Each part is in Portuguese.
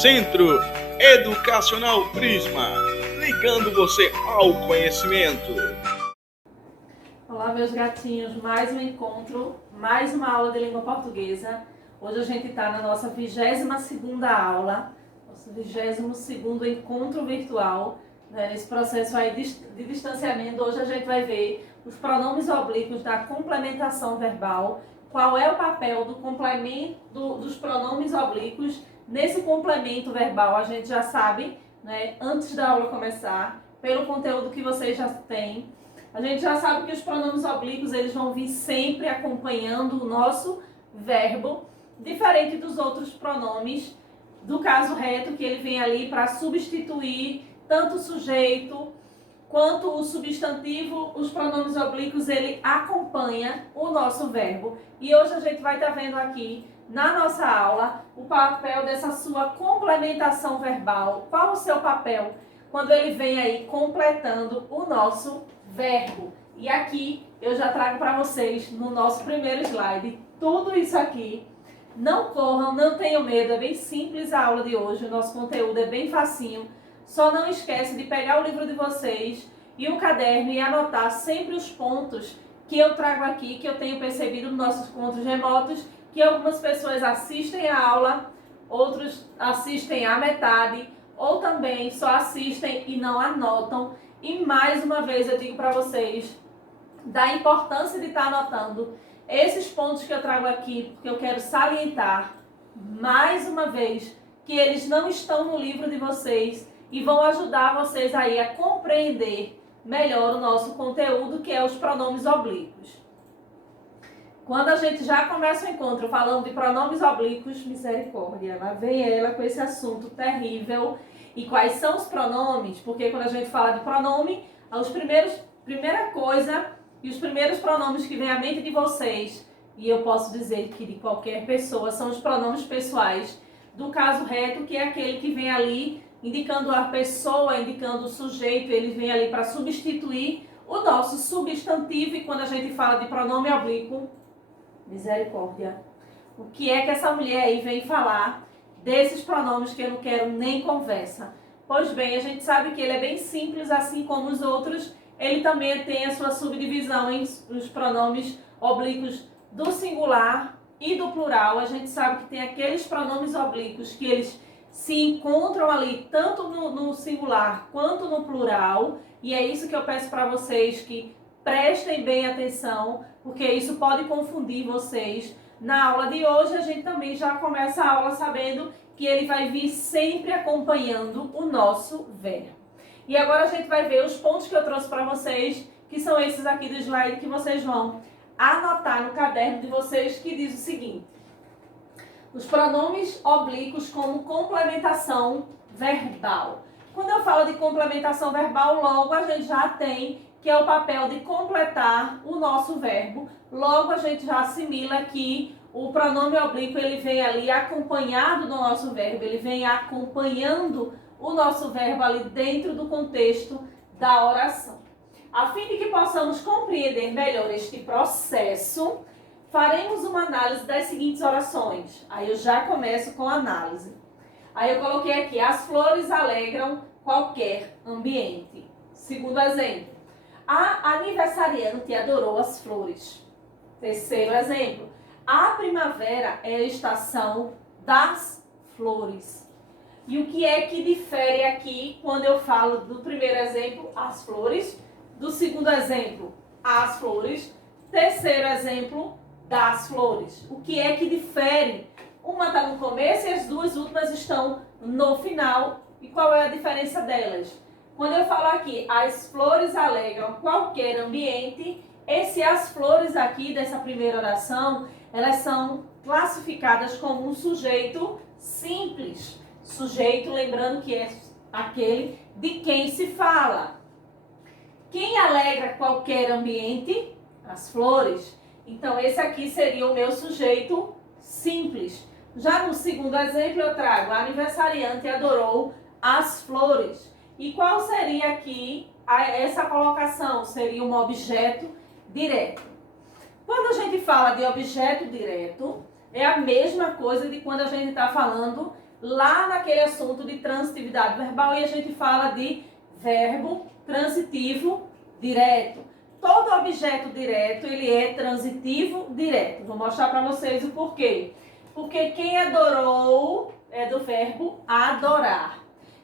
Centro Educacional Prisma, ligando você ao conhecimento. Olá, meus gatinhos, mais um encontro, mais uma aula de língua portuguesa. Hoje a gente está na nossa 22ª aula, nosso 22º encontro virtual, né? Nesse processo aí de distanciamento. Hoje a gente vai ver os pronomes oblíquos da complementação verbal, qual é o papel do complemento dos pronomes oblíquos nesse complemento verbal. A gente já sabe, né, antes da aula começar, pelo conteúdo que vocês já têm, a gente já sabe que os pronomes oblíquos eles vão vir sempre acompanhando o nosso verbo, diferente dos outros pronomes do caso reto, que ele vem ali para substituir tanto o sujeito quanto o substantivo. Os pronomes oblíquos ele acompanha o nosso verbo. E hoje a gente vai estar vendo aqui na nossa aula o papel dessa sua complementação verbal. Qual o seu papel quando ele vem aí completando o nosso verbo? E aqui eu já trago para vocês no nosso primeiro slide tudo isso aqui. Não corram, não tenham medo, é bem simples a aula de hoje, o nosso conteúdo é bem facinho. Só não esquece de pegar o livro de vocês e o caderno e anotar sempre os pontos que eu trago aqui, que eu tenho percebido nos nossos encontros remotos, que algumas pessoas assistem a aula, outros assistem à metade, ou também só assistem e não anotam. E mais uma vez eu digo para vocês da importância de estar anotando esses pontos que eu trago aqui, porque eu quero salientar mais uma vez que eles não estão no livro de vocês e vão ajudar vocês aí a compreender melhor o nosso conteúdo, que é os pronomes oblíquos. Quando a gente já começa o encontro falando de pronomes oblíquos, misericórdia, lá vem ela com esse assunto terrível. E quais são os pronomes? Porque quando a gente fala de pronome, primeira coisa e os primeiros pronomes que vem à mente de vocês, e eu posso dizer que de qualquer pessoa, são os pronomes pessoais do caso reto, que é aquele que vem ali indicando a pessoa, indicando o sujeito, ele vem ali para substituir o nosso substantivo. E quando a gente fala de pronome oblíquo, misericórdia, o que é que essa mulher aí vem falar desses pronomes que eu não quero nem conversa? Pois bem, a gente sabe que ele é bem simples, assim como os outros. Ele também tem a sua subdivisão em os pronomes oblíquos do singular e do plural. A gente sabe que tem aqueles pronomes oblíquos que eles se encontram ali tanto no singular quanto no plural. E é isso que eu peço para vocês que prestem bem atenção, porque isso pode confundir vocês. Na aula de hoje a gente também já começa a aula sabendo que ele vai vir sempre acompanhando o nosso verbo. E agora a gente vai ver os pontos que eu trouxe para vocês, que são esses aqui do slide, que vocês vão anotar no caderno de vocês, que diz o seguinte: os pronomes oblíquos como complementação verbal. Quando eu falo de complementação verbal, logo a gente já tem que é o papel de completar o nosso verbo. Logo a gente já assimila que o pronome oblíquo ele vem ali acompanhado do nosso verbo, ele vem acompanhando o nosso verbo ali dentro do contexto da oração. A fim de que possamos compreender melhor este processo, faremos uma análise das seguintes orações. Aí eu já começo com a análise. Aí eu coloquei aqui: as flores alegram qualquer ambiente. Segundo exemplo: a aniversariante adorou as flores. Terceiro exemplo: a primavera é a estação das flores. E o que é que difere aqui quando eu falo do primeiro exemplo, as flores, do segundo exemplo, as flores, terceiro exemplo, das flores? O que é que difere? Uma está no começo e as duas últimas estão no final. E qual é a diferença delas? Quando eu falo aqui, as flores alegram qualquer ambiente, as flores aqui dessa primeira oração, elas são classificadas como um sujeito simples. Sujeito, lembrando que é aquele de quem se fala. Quem alegra qualquer ambiente? As flores. Então, esse aqui seria o meu sujeito simples. Já no segundo exemplo, eu trago: a aniversariante adorou as flores. E qual seria aqui essa colocação? Seria um objeto direto. Quando a gente fala de objeto direto, é a mesma coisa de quando a gente está falando lá naquele assunto de transitividade verbal e a gente fala de verbo transitivo direto. Todo objeto direto, ele é transitivo direto. Vou mostrar para vocês o porquê. Porque quem adorou é do verbo adorar.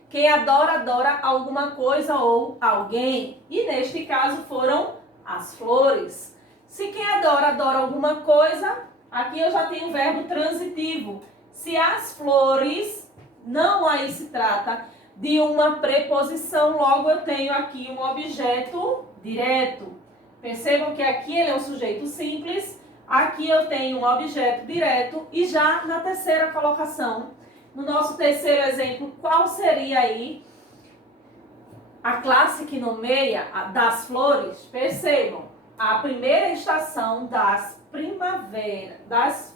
Quem adora, adora alguma coisa ou alguém. E neste caso foram as flores. Se quem adora, adora alguma coisa, aqui eu já tenho o verbo transitivo. Se as flores, não aí se trata de uma preposição, logo eu tenho aqui um objeto direto. Percebam que aqui ele é um sujeito simples, aqui eu tenho um objeto direto e já na terceira colocação, no nosso terceiro exemplo, qual seria aí a classe que nomeia das flores? Percebam, a primeira estação das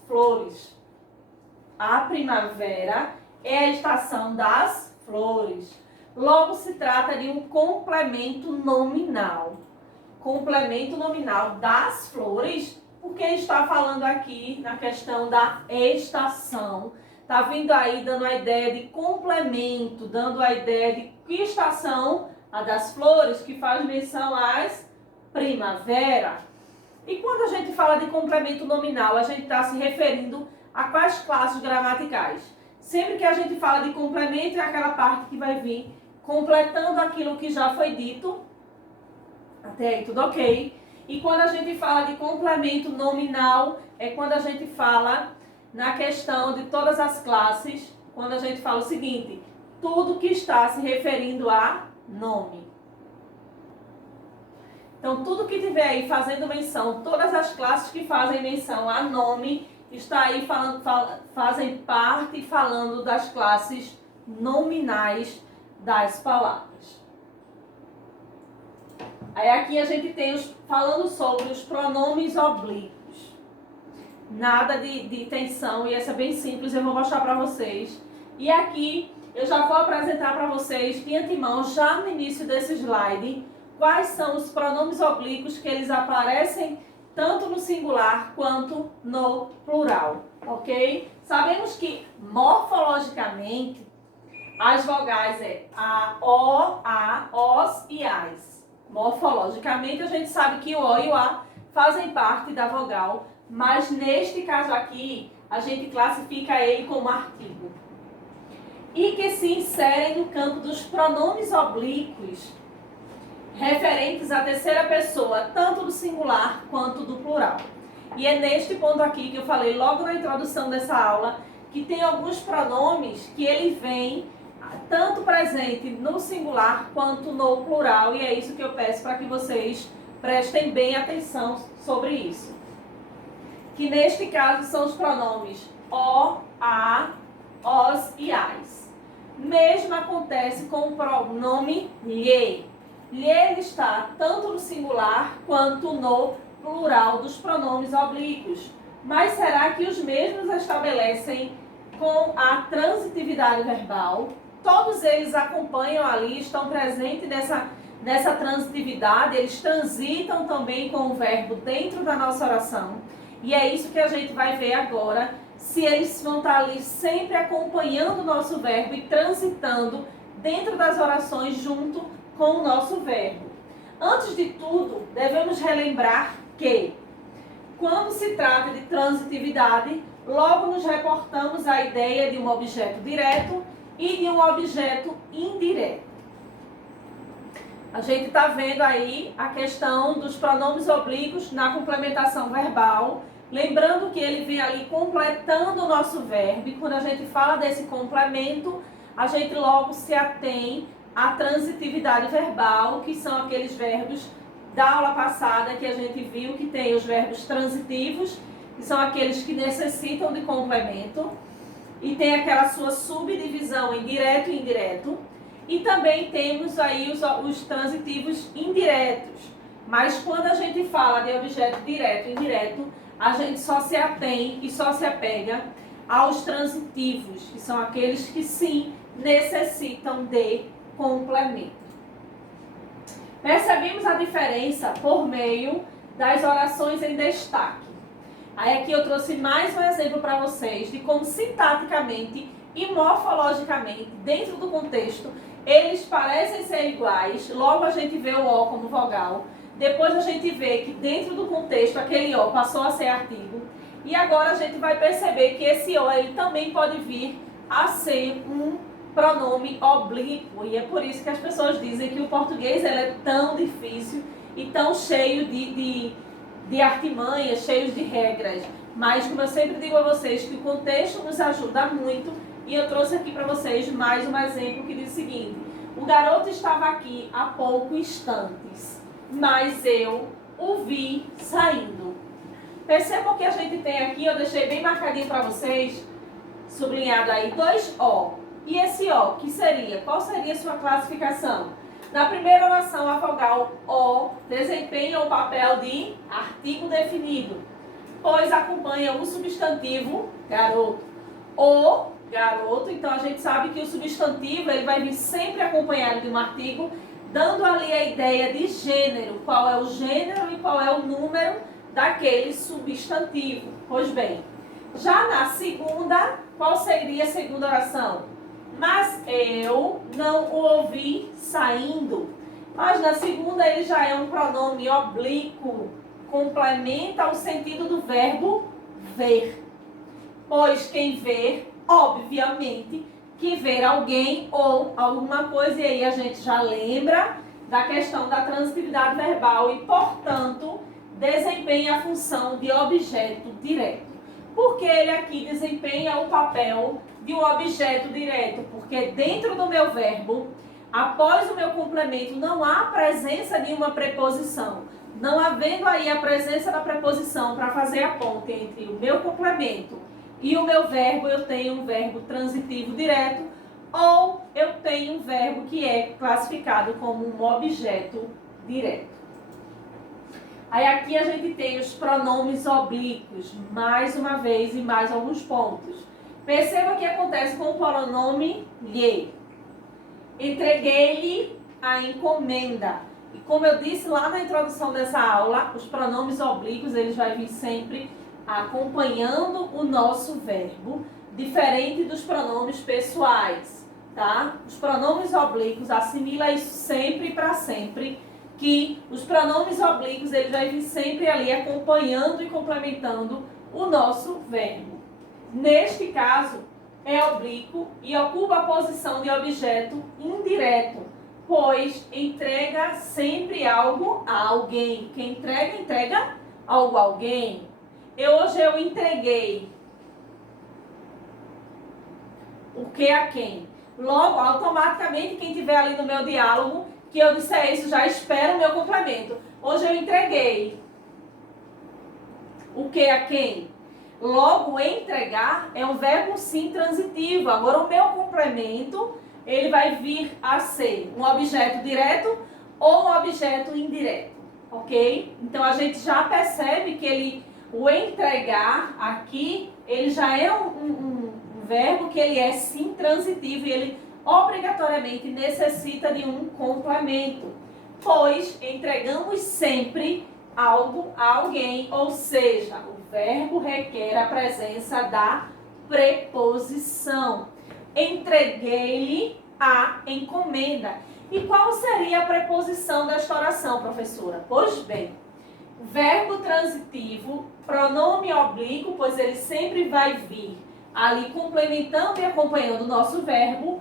flores. A primavera é a estação das flores. Logo se trata de um complemento nominal. Complemento nominal das flores, porque está falando aqui na questão da estação. Está vindo aí dando a ideia de complemento, dando a ideia de que estação? A das flores, que faz menção às primavera. E quando a gente fala de complemento nominal, a gente está se referindo a quais classes gramaticais? Sempre que a gente fala de complemento, é aquela parte que vai vir completando aquilo que já foi dito. Até aí tudo ok. E quando a gente fala de complemento nominal, é quando a gente fala na questão de todas as classes, quando a gente fala o seguinte, tudo que está se referindo a nome. Então, tudo que tiver aí fazendo menção, todas as classes que fazem menção a nome, está aí fazem parte falando das classes nominais das palavras. Aí aqui a gente tem falando sobre os pronomes oblíquos. Nada de tensão, e essa é bem simples, eu vou mostrar para vocês. E aqui eu já vou apresentar para vocês de antemão, já no início desse slide, quais são os pronomes oblíquos que eles aparecem tanto no singular quanto no plural, ok? Sabemos que morfologicamente as vogais é a, o, a, os e as. Morfologicamente a gente sabe que o o e o a fazem parte da vogal, mas neste caso aqui a gente classifica ele como artigo. E que se inserem no campo dos pronomes oblíquos referentes à terceira pessoa, tanto do singular quanto do plural. E é neste ponto aqui que eu falei logo na introdução dessa aula, que tem alguns pronomes que ele vem tanto presente no singular quanto no plural, e é isso que eu peço para que vocês prestem bem atenção sobre isso. Que neste caso são os pronomes o, a, os e as. Mesmo acontece com o pronome lhe. Lhe está tanto no singular quanto no plural dos pronomes oblíquos. Mas será que os mesmos estabelecem com a transitividade verbal? Todos eles acompanham ali, estão presentes nessa transitividade, eles transitam também com o verbo dentro da nossa oração. E é isso que a gente vai ver agora, se eles vão estar ali sempre acompanhando o nosso verbo e transitando dentro das orações junto com o nosso verbo. Antes de tudo, devemos relembrar que, quando se trata de transitividade, logo nos reportamos à ideia de um objeto direto e de um objeto indireto. A gente está vendo aí a questão dos pronomes oblíquos na complementação verbal, lembrando que ele vem ali completando o nosso verbo, e quando a gente fala desse complemento, a gente logo se atém à transitividade verbal, que são aqueles verbos da aula passada que a gente viu que tem os verbos transitivos, que são aqueles que necessitam de complemento, e tem aquela sua subdivisão em direto e indireto. E também temos aí os transitivos indiretos. Mas quando a gente fala de objeto direto e indireto, a gente só se atém e só se apega aos transitivos, que são aqueles que sim necessitam de complemento. Percebemos a diferença por meio das orações em destaque. Aí aqui eu trouxe mais um exemplo para vocês de como sintaticamente e morfologicamente, dentro do contexto, eles parecem ser iguais. Logo a gente vê o O como vogal. Depois a gente vê que dentro do contexto aquele O passou a ser artigo. E agora a gente vai perceber que esse O ele também pode vir a ser um pronome oblíquo. E é por isso que as pessoas dizem que o português ele é tão difícil e tão cheio de artimanhas, cheio de regras. Mas, como eu sempre digo a vocês, que o contexto nos ajuda muito. E eu trouxe aqui para vocês mais um exemplo que diz o seguinte: o garoto estava aqui há poucos instantes, mas eu o vi saindo. Percebam que a gente tem aqui, eu deixei bem marcadinho para vocês, sublinhado aí, 2 O. E esse O, que seria? Qual seria a sua classificação? Na primeira oração, a vogal O desempenha o papel de artigo definido, pois acompanha o substantivo garoto. O garoto, então a gente sabe que o substantivo ele vai vir sempre acompanhado de um artigo, dando ali a ideia de gênero, qual é o gênero e qual é o número daquele substantivo. Pois bem, já na segunda, qual seria a segunda oração? Mas eu não o ouvi saindo. Mas na segunda ele já é um pronome oblíquo, complementa o sentido do verbo ver. Pois quem vê, obviamente, que ver alguém ou alguma coisa, e aí a gente já lembra da questão da transitividade verbal e, portanto, desempenha a função de objeto direto. Porque ele aqui desempenha o papel de um objeto direto, porque dentro do meu verbo, após o meu complemento, não há presença de uma preposição. Não havendo aí a presença da preposição para fazer a ponte entre o meu complemento e o meu verbo, eu tenho um verbo transitivo direto, ou eu tenho um verbo que é classificado como um objeto direto. Aí aqui a gente tem os pronomes oblíquos, mais uma vez e mais alguns pontos. Perceba o que acontece com o pronome lhe. Entreguei-lhe a encomenda. E como eu disse lá na introdução dessa aula, os pronomes oblíquos eles vão vir sempre acompanhando o nosso verbo, diferente dos pronomes pessoais, tá? Os pronomes oblíquos, assimila isso sempre para sempre, que os pronomes oblíquos eles vão vir sempre ali acompanhando e complementando o nosso verbo. Neste caso, é oblíquo e ocupa a posição de objeto indireto, pois entrega sempre algo a alguém. Quem entrega, entrega algo a alguém. Hoje eu entreguei o que a quem? Logo, automaticamente, quem estiver ali no meu diálogo, que eu disser isso, já espera o meu complemento. Hoje eu entreguei o que a quem? Logo, entregar é um verbo sim transitivo. Agora, o meu complemento, ele vai vir a ser um objeto direto ou um objeto indireto, ok? Então, a gente já percebe que o entregar aqui, ele já é um verbo que ele é sim transitivo e ele obrigatoriamente necessita de um complemento, pois entregamos sempre algo a alguém, ou seja, o verbo requer a presença da preposição. Entreguei-lhe a encomenda. E qual seria a preposição desta oração, professora? Pois bem, verbo transitivo, pronome oblíquo, pois ele sempre vai vir ali complementando e acompanhando o nosso verbo,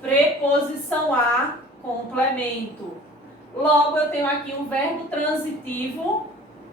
preposição a, complemento. Logo, eu tenho aqui um verbo transitivo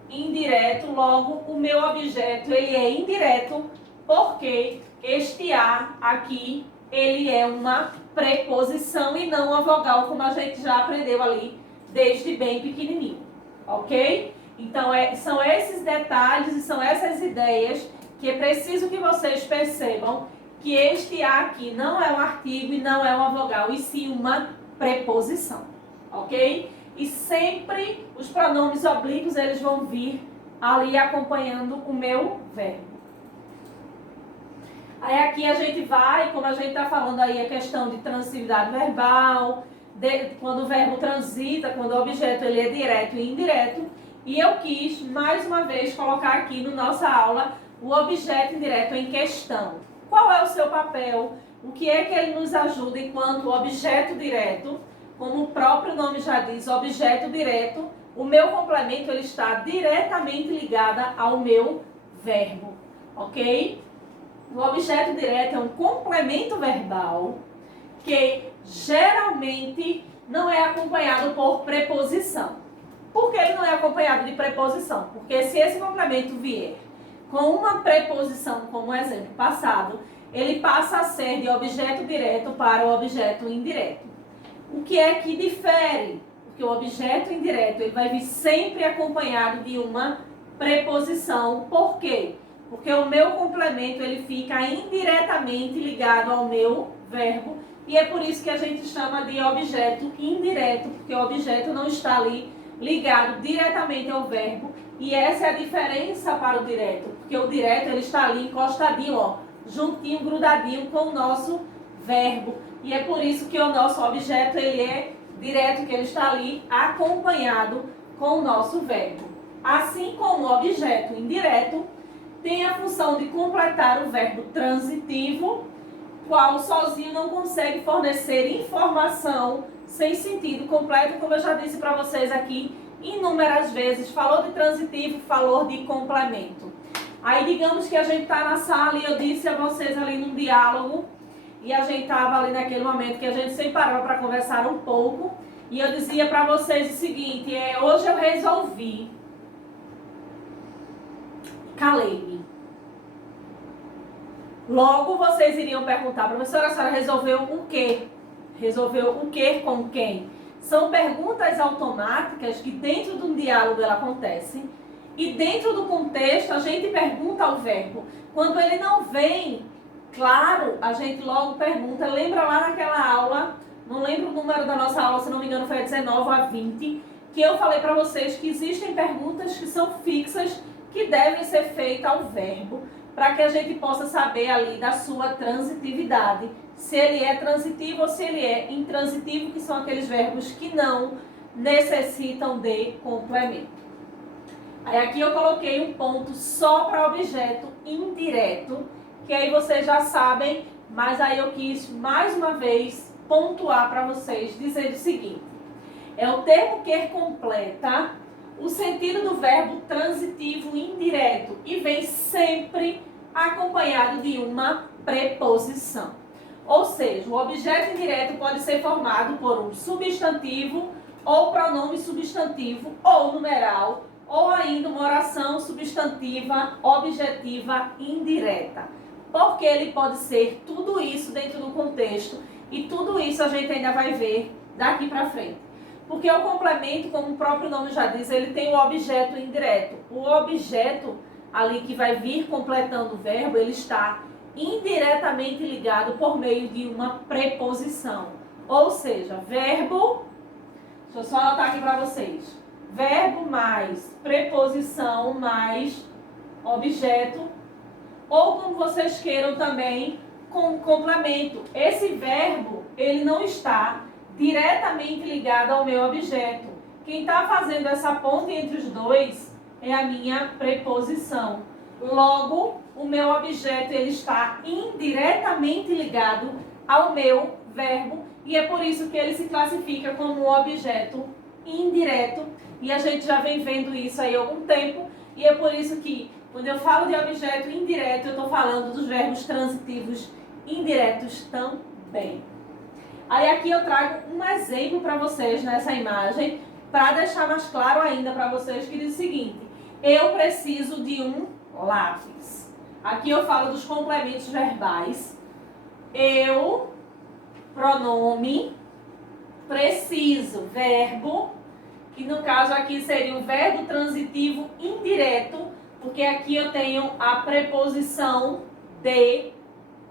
indireto, logo o meu objeto ele é indireto, porque este a aqui, ele é uma preposição e não uma vogal, como a gente já aprendeu ali desde bem pequenininho, ok? Então, são esses detalhes e são essas ideias que é preciso que vocês percebam que este a aqui não é um artigo e não é uma vogal, e sim uma preposição, ok? E sempre os pronomes oblíquos, eles vão vir ali acompanhando o meu verbo. Aí aqui a gente vai, como a gente está falando aí, a questão de transitividade verbal, quando o verbo transita, quando o objeto ele é direto e indireto. E eu quis, mais uma vez, colocar aqui na nossa aula o objeto indireto em questão. Qual é o seu papel? O que é que ele nos ajuda enquanto objeto direto? Como o próprio nome já diz, objeto direto, o meu complemento ele está diretamente ligado ao meu verbo, ok? O objeto direto é um complemento verbal que geralmente não é acompanhado por preposição. Por que ele não é acompanhado de preposição? Porque se esse complemento vier com uma preposição, como o exemplo passado, ele passa a ser de objeto direto para o objeto indireto. O que é que difere? Porque o objeto indireto ele vai vir sempre acompanhado de uma preposição. Por quê? Porque o meu complemento ele fica indiretamente ligado ao meu verbo e é por isso que a gente chama de objeto indireto, porque o objeto não está ali ligado diretamente ao verbo e essa é a diferença para o direto, porque o direto ele está ali encostadinho, ó, juntinho, grudadinho com o nosso verbo e é por isso que o nosso objeto ele é direto, que ele está ali acompanhado com o nosso verbo. Assim como o objeto indireto tem a função de completar o verbo transitivo, qual sozinho não consegue fornecer informação sem sentido completo, como eu já disse para vocês aqui inúmeras vezes. Falou de transitivo, falou de complemento. Aí digamos que a gente está na sala e eu disse a vocês ali num diálogo, e a gente estava ali naquele momento que a gente sempre parava para conversar um pouco, e eu dizia para vocês o seguinte, hoje eu resolvi, calei-me. Logo vocês iriam perguntar, professora, a senhora resolveu o quê? Resolveu o quê com quem? São perguntas automáticas que dentro de um diálogo ela acontece e dentro do contexto a gente pergunta ao verbo. Quando ele não vem claro, a gente logo pergunta. Lembra lá naquela aula, não lembro o número da nossa aula, se não me engano foi a 19 ou a 20, que eu falei para vocês que existem perguntas que são fixas que devem ser feitas ao verbo, para que a gente possa saber ali da sua transitividade, se ele é transitivo ou se ele é intransitivo, que são aqueles verbos que não necessitam de complemento. Aí aqui eu coloquei um ponto só para objeto indireto, que aí vocês já sabem, mas aí eu quis mais uma vez pontuar para vocês, dizendo o seguinte, é o termo que completa o sentido do verbo transitivo indireto e vem sempre acompanhado de uma preposição. Ou seja, o objeto indireto pode ser formado por um substantivo ou pronome substantivo ou numeral ou ainda uma oração substantiva objetiva indireta. Porque ele pode ser tudo isso dentro do contexto e tudo isso a gente ainda vai ver daqui para frente. Porque o complemento, como o próprio nome já diz, ele tem o objeto indireto. O objeto ali que vai vir completando o verbo, ele está indiretamente ligado por meio de uma preposição. Ou seja, verbo, deixa eu só anotar aqui para vocês. Verbo mais preposição mais objeto, ou como vocês queiram também, com complemento. Esse verbo, ele não está diretamente ligado ao meu objeto. Quem está fazendo essa ponte entre os dois é a minha preposição. Logo, o meu objeto ele está indiretamente ligado ao meu verbo e é por isso que ele se classifica como um objeto indireto. E a gente já vem vendo isso aí há algum tempo e é por isso que quando eu falo de objeto indireto, eu estou falando dos verbos transitivos indiretos também. Aí aqui eu trago um exemplo para vocês nessa imagem, para deixar mais claro ainda para vocês, que diz o seguinte, eu preciso de um lápis. Aqui eu falo dos complementos verbais. Eu, pronome, preciso, verbo, que no caso aqui seria o verbo transitivo indireto, porque aqui eu tenho a preposição de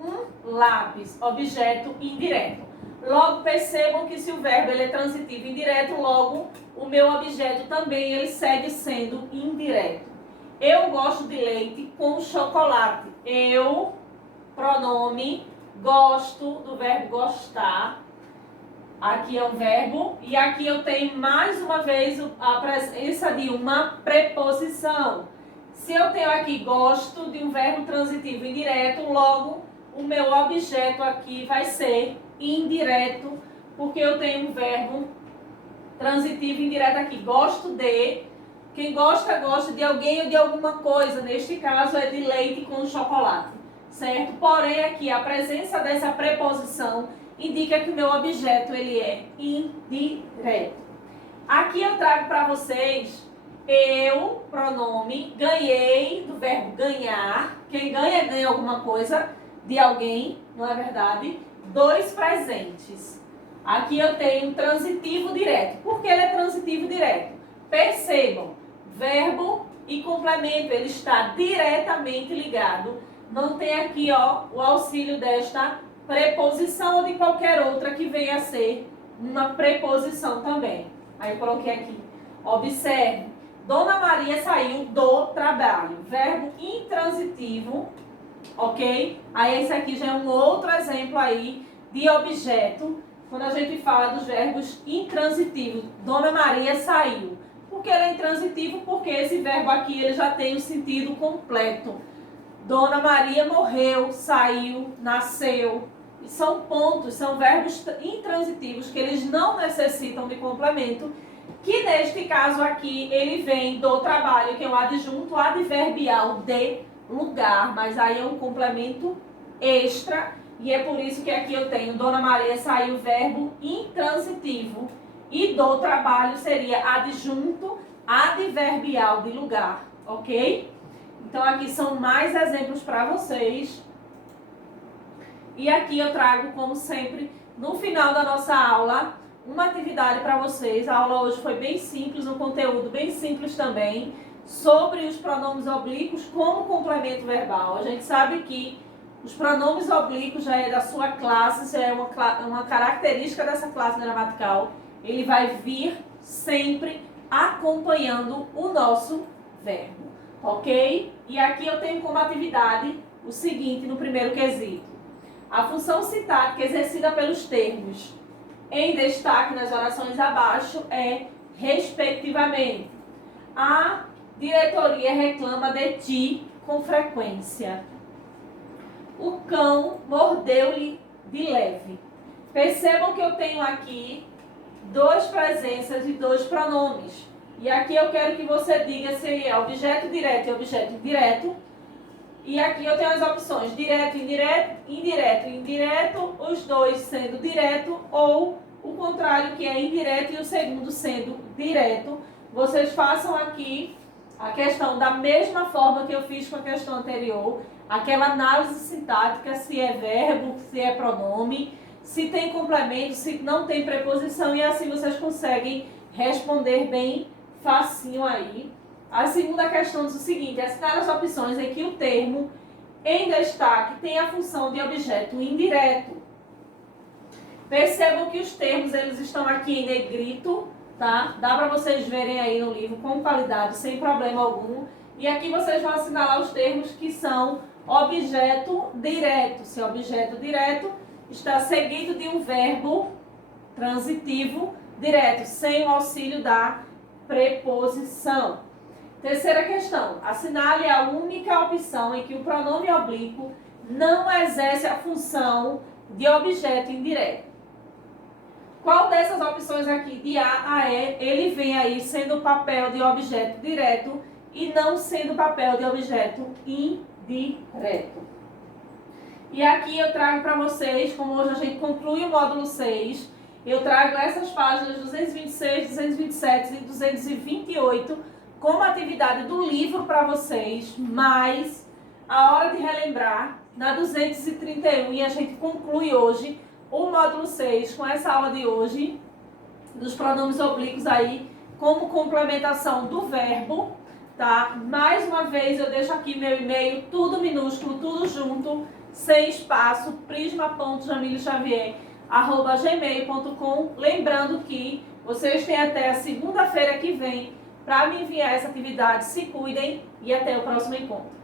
um lápis, objeto indireto. Logo percebam que se o verbo ele é transitivo indireto, logo o meu objeto também ele segue sendo indireto. Eu gosto de leite com chocolate. Eu, pronome, gosto do verbo gostar. Aqui é um verbo e aqui eu tenho mais uma vez a presença de uma preposição. Se eu tenho aqui gosto de um verbo transitivo indireto, logo o meu objeto aqui vai ser indireto, porque eu tenho um verbo transitivo indireto aqui. Gosto de, quem gosta, gosta de alguém ou de alguma coisa. Neste caso é de leite com chocolate, certo? Porém aqui a presença dessa preposição indica que o meu objeto ele é indireto. Aqui eu trago para vocês eu, pronome, ganhei, do verbo ganhar. Quem ganha, ganha alguma coisa de alguém, não é verdade? 2 presentes. Aqui eu tenho um transitivo direto. Por que ele é transitivo direto? Percebam, verbo e complemento, ele está diretamente ligado. Não tem aqui o auxílio desta preposição ou de qualquer outra que venha a ser uma preposição também. Aí eu coloquei aqui, observe, Dona Maria saiu do trabalho. Verbo intransitivo, ok? Aí esse aqui já é um outro exemplo aí de objeto. Quando a gente fala dos verbos intransitivos, Dona Maria saiu. Por que ele é intransitivo? Porque esse verbo aqui ele já tem o sentido completo. Dona Maria morreu, saiu, nasceu. E são pontos, são verbos intransitivos que eles não necessitam de complemento, que neste caso aqui ele vem do trabalho, que é o adjunto adverbial de lugar, mas aí é um complemento extra, e é por isso que aqui eu tenho Dona Maria saiu, verbo intransitivo, e do trabalho seria adjunto adverbial de lugar, ok? Então aqui são mais exemplos para vocês. E aqui eu trago, como sempre, no final da nossa aula, uma atividade para vocês. A aula hoje foi bem simples, um conteúdo bem simples também, sobre os pronomes oblíquos como complemento verbal. A gente sabe que os pronomes oblíquos já é da sua classe, já é uma característica dessa classe gramatical. Ele vai vir sempre acompanhando o nosso verbo, ok? E aqui eu tenho como atividade o seguinte, no primeiro quesito. A função sintática exercida pelos termos em destaque nas orações abaixo é respectivamente. A diretoria reclama de ti com frequência. O cão mordeu-lhe de leve. Percebam que eu tenho aqui 2 presenças e 2 pronomes. E aqui eu quero que você diga se ele é objeto direto e objeto indireto. E aqui eu tenho as opções direto, indireto, indireto, indireto, os dois sendo direto ou o contrário, que é indireto e o segundo sendo direto. Vocês façam aqui a questão da mesma forma que eu fiz com a questão anterior, aquela análise sintática, se é verbo, se é pronome, se tem complemento, se não tem preposição, e assim vocês conseguem responder bem facinho aí. A segunda questão diz o seguinte: assinale as opções em que o termo em destaque tem a função de objeto indireto. Percebam que os termos eles estão aqui em negrito, tá? Dá para vocês verem aí no livro com qualidade, sem problema algum. E aqui vocês vão assinalar os termos que são objeto direto. Se objeto direto está seguido de um verbo transitivo direto, sem o auxílio da preposição. Terceira questão, assinale a única opção em que o pronome oblíquo não exerce a função de objeto indireto. Qual dessas opções aqui, de A a E, ele vem aí sendo o papel de objeto direto e não sendo o papel de objeto indireto? E aqui eu trago para vocês, como hoje a gente conclui o módulo 6, eu trago essas páginas 226, 227 e 228 como atividade do livro para vocês, mas a hora de relembrar na 231, e a gente conclui hoje o módulo 6 com essa aula de hoje, dos pronomes oblíquos aí, como complementação do verbo, tá? Mais uma vez eu deixo aqui meu e-mail, tudo minúsculo, tudo junto, sem espaço, prisma.jamilexavier@gmail.com. Lembrando que vocês têm até a segunda-feira que vem para me enviar essa atividade. Se cuidem e até o próximo encontro.